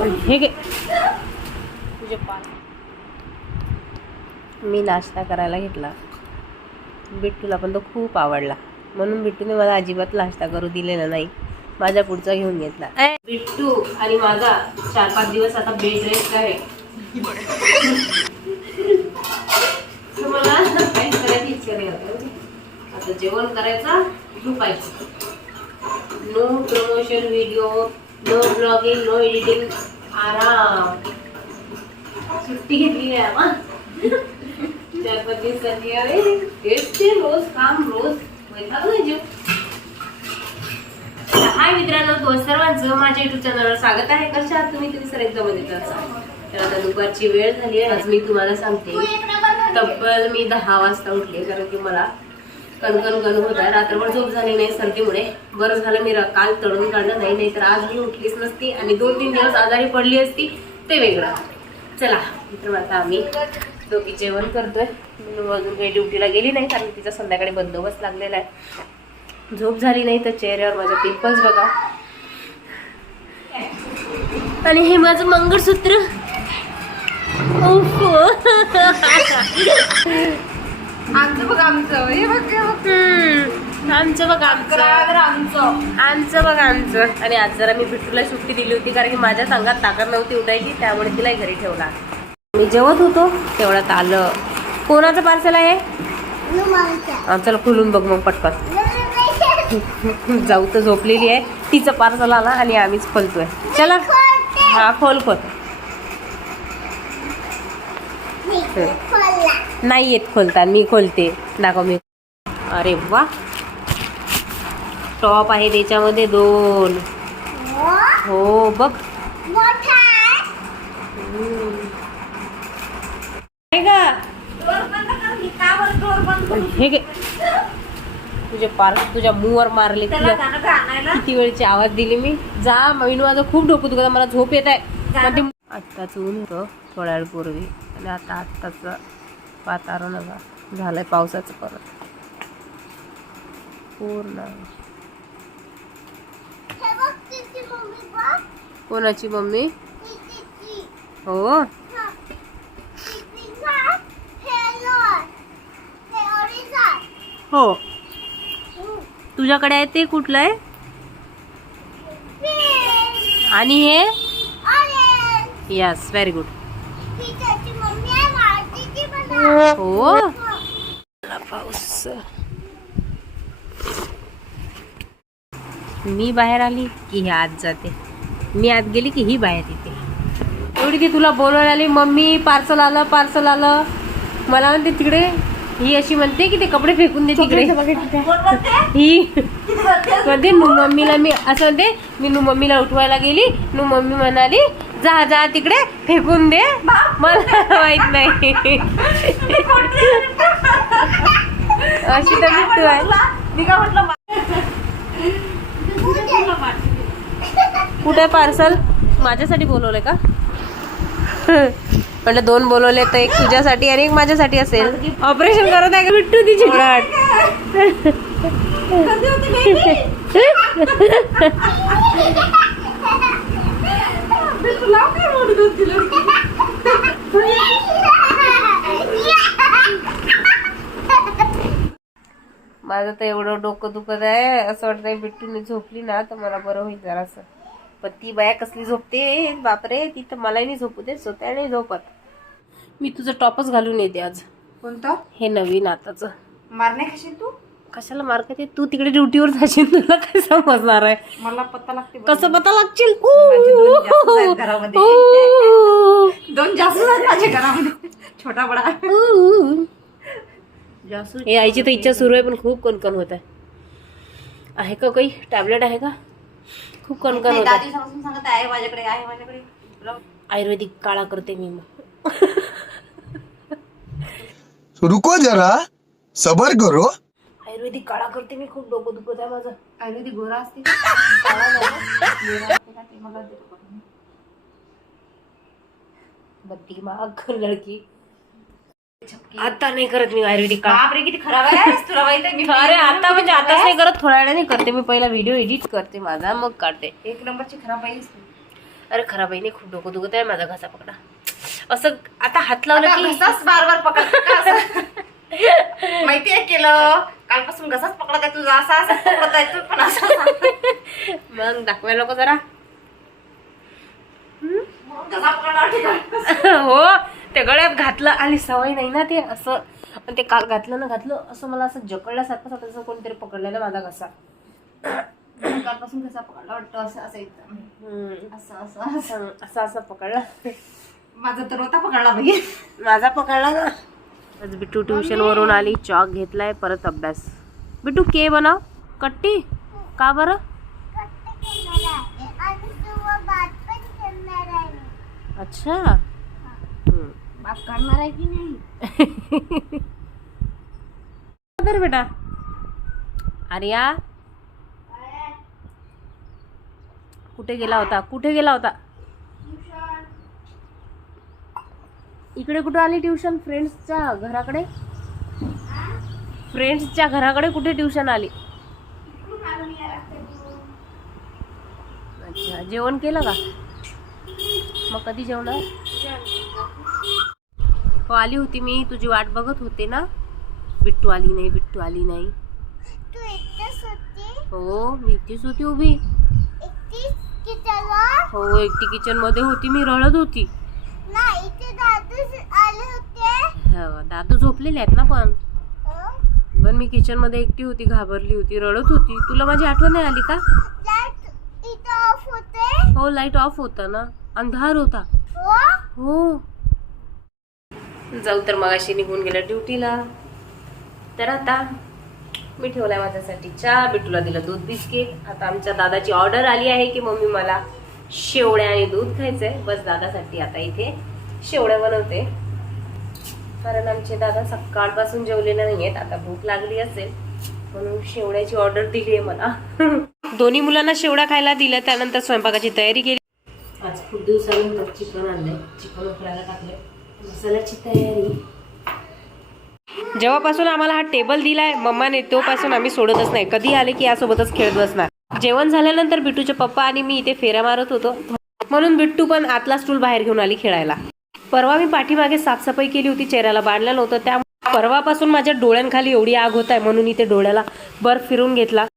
हे घे. तुझे पाय मी नाश्ता करायला घेतला. बिट्टूला पण तो खूप आवडला. म्हणून बिट्टूने मला अजिबात नाश्ता करू दिलेला नाही. माझ्या पुढचा घेऊन घेतला. बिट्टू आणि माझा चार पाच दिवस आता बेड रेस्ट आहे. मला काहीच करायची इच्छा नाही आता. आता जेवण करायचं झोपायचं. No promotion video no blogging no editing आराम. सुट्टी घेतली आहे आम्हा. चार दिवसांनी अरे ते रोज काम रोज वैताग हाय मित्रांनो तो सर्वांचं माझ्या युट्यूब चॅनलवर स्वागत आहे. कशा आहात तुम्ही? तुम्ही सर एकदम मजेत असाल तर आता दुपारची वेळ झाली आहे. आज मी तुम्हाला सांगते. तब्बल मी दहा वाजता उठले कारण की मला कणकण गण होत. आहे रात्रभर झोप झाली नाही सर्दीमुळे. बरं झालं मी र- काल तळून काढलं नाही नाहीतर आज मी उठलीच नसती आणि दोन तीन दिवस आजारी पडली असती ते वेगळं. चला मित्र आता आम्ही दोघी जेवण करतोय. म्हणून अजून काही ड्युटीला गेली नाही कारण तिचा संध्याकाळी बंदोबस्त लागलेला आहे. झोप झाली नाही तर चेहऱ्यावर माझ्या पिंपल्स बघा. आणि हे माझं मंगळसूत्र. आमचं बघ आमचं. हे बघ हे बघ. हम्म. आमचं बघ आमचं. आमचं. आमचं बघ आमचं. आणि आज जरा मी बिट्टूला सुट्टी दिली होती कारण की माझ्या संघात ताकद नव्हती उठायची त्यामुळे तिलाही घरी ठेवला. मी जेवत होतो तेवढ्यात आलं. कोणाचं पार्सल आहे? हा, चला खुलून बघ मग पटपट जाऊ तर झोपलेली आहे. तिचं पार्सल आला आणि आम्हीच खोलतोय. चला. हा खोल खोल. नाही येत खोलता मी खोलते. दाखव मी. अरे वा. टॉप आहे त्याच्यामध्ये दोन. हो बघ. हे घे. तुझे पार तुझ्या मुवर मारले. किती वेळची आवाज दिली मी? जा मम्मी माझं खूप डोकं दुखत आहे, मला झोप येत आहे. पण ते आत्ताच ऊन होतं थोड्या वेळपूर्वी. आणि आता आत्ताचं वातावरण झालंय पावसाचं परत. पूर्ण. कोणाची मम्मी? हो. हो. तुझ्याकडे आहे ते कुठलं आहे? आणि हे? यस व्हेरी गुड हो. पाऊस मी बाहेर आली की ही आत जाते. मी आत गेली की ही बाहेर येते. एवढी ती तुला बोलवायला आली मम्मी पार्सल आलं पार्सल आलं. मला म्हणते तिकडे. ही अशी म्हणते की ते कपडे फेकून दे तिकडे. ही म्हणते नू मम्मीला मी असं म्हणते मी नू मम्मीला उठवायला गेली. नू मम्मी म्हणाली जा जा तिकडे फेकून दे. मला माहीत नाही. अशी तर बिट्टू आहे. कुठे पार्सल? माझ्यासाठी बोलवलंय का? म्हटलं दोन बोलवले तर एक तुझ्यासाठी आणि एक माझ्यासाठी असेल. ऑपरेशन करत आहे का? बिट्टू तिची कधी माझं तर एवढं डोकं दुखत आहे असं वाटतंय बिट्टूने झोपली ना तर मला बरं होईल जरासं. पण ती बाया कसली झोपते बापरे ती तर मलाही नाही झोपू दे स्वतः नाही झोपत. मी तुझं टॉपच घालून येते आज. कोणतं? हे नवीन आताचं. मारणे खाशील तू? कशाला मार्क ते तू तिकडे ड्युटीवर जाशील तुला काय समजणार आहे? मला पत्ता लागते. कसं पता लागशील? माझे दोन जास्त आहेत घरामध्ये. ऊ. दोन जास्त आहेत माझ्या घरामध्ये. छोटा बडा. जास्त हे आईची तर इच्छा सुरू आहे पण खूप कणकण होत आहे. आहे का काही? टॅबलेट आहे का? खूप कणकण नाही, होत दहा आहे. दिवसापासून सांगत आहे माझ्याकडे आहे माझ्याकडे. लाव. आयुर्वेदिक काळा करते मी मग. रुको जरा सबर करो. आयुर्वेदिक काळा करते मी खूप डोकं दुखत आहे माझं. आयुर्वेदिक गोरा असते? नाही. बत्ती माग लडकी. आता नाही करत मी आयुर्वेदिक काळा. बापरे किती खराब आहे तुला माहीत आहे मी अरे आता म्हणजे आताच नाही करत थोड्या वेळाने करते मी. पहिला व्हिडिओ एडिट करते माझा मग काढते. एक नंबरची खराब बाई असते. अरे खराब आहे नाही खूप डोकं दुखत आहे माझा घसा पकडा. असं आता हात लावलं की बार बार का असं? माहितीये केलं? कालपासून घसाच पकडत आहे तुझा असा असा पकडत आहे तू पण असा असा. मग दाखवायला नको जरा. हो ते गळ्यात घातलं आणि सवय नाही ना ते असं. पण ते काल घातलं ना घातलं असं मला असं जकळल्यासारखं वाटतं जसं कोणतरी पकडलेलं माझा घसा. कालपासून घसा पकडला वाटतं असं असं एकदम. असं असं असं. असं पकडला. माझा तर होता पकडला बाई माझा पकडला ना. आज बिट्टू ट्युशन वरून आली चॉक घेतलाय परत अभ्यास. बिट्टू के बनव. कट्टी? का बरं? अच्छा. करणार आहे की नाही धर बेटा. आर्या. कुठे गेला होता? कुठे गेला होता? इकडे कुठे आली ट्युशन? फ्रेंड्सच्या घराकडे? फ्रेंड्सच्या घराकडे कुठे ट्युशन आली? अच्छा जेवण केलं का? मग कधी जेवणार? हो आली होती मी. तुझी वाट बघत होते ना? बिट्टू आली नाही बिट्टू आली नाही. हो मी इथेच होती उभी. हो एकटी किचनमध्ये होती मी रडत होती नाही इथे दादू आले होते हो, दादू झोपलेले आहेत ना पण? पण मी किचनमध्ये एकटी होती घाबरली होती रडत होती. तुला माझी आठवण नाही आली का? हो लाइट ऑफ होता ना. अंधार होता. हो? हो. जाऊ तर मग अशी निघून गेल्या ड्युटीला. तर आता मी ठेवलाय माझ्यासाठी चहा. बिटूला दिलं दूध बिस्किट. आता आमच्या दादाची ऑर्डर आली आहे की मम्मी मला शेवड्या आणि दूध खायचंय. बस दादासाठी आता इथे शेवड्या बनवते. कारण आमचे दादा सकाळपासून जेवलेले नाही आहेत आता भूक लागली असेल म्हणून शेवड्याची ऑर्डर दिली आहे मला. दोन्ही मुलांना शेवडा खायला दिलं त्यानंतर स्वयंपाकाची तयारी केली. आज खूप दिवसानंतर चिकन आणलंय. चिकन उकडायला टाकलंय. मसाल्याची तयारी. जेव्हापासून आम्हाला हा टेबल दिलाय मम्माने तोपासून आम्ही सोडतच नाही. कधी आले की यासोबतच खेळत बसणार. जेवण झाल्यानंतर बिट्टूचे पप्पा आणि मी इथे फेऱ्या मारत होतो. म्हणून बिट्टू पण आतला स्टूल बाहेर घेऊन आली खेळायला. परवा मी पाठीमागे साफसफाई केली होती चेहऱ्याला बांधलं नव्हतं. त्यामुळे परवापासून माझ्या डोळ्यांखाली एवढी आग होत आहे म्हणून इथे डोळ्याला बर्फ फिरून घेतला.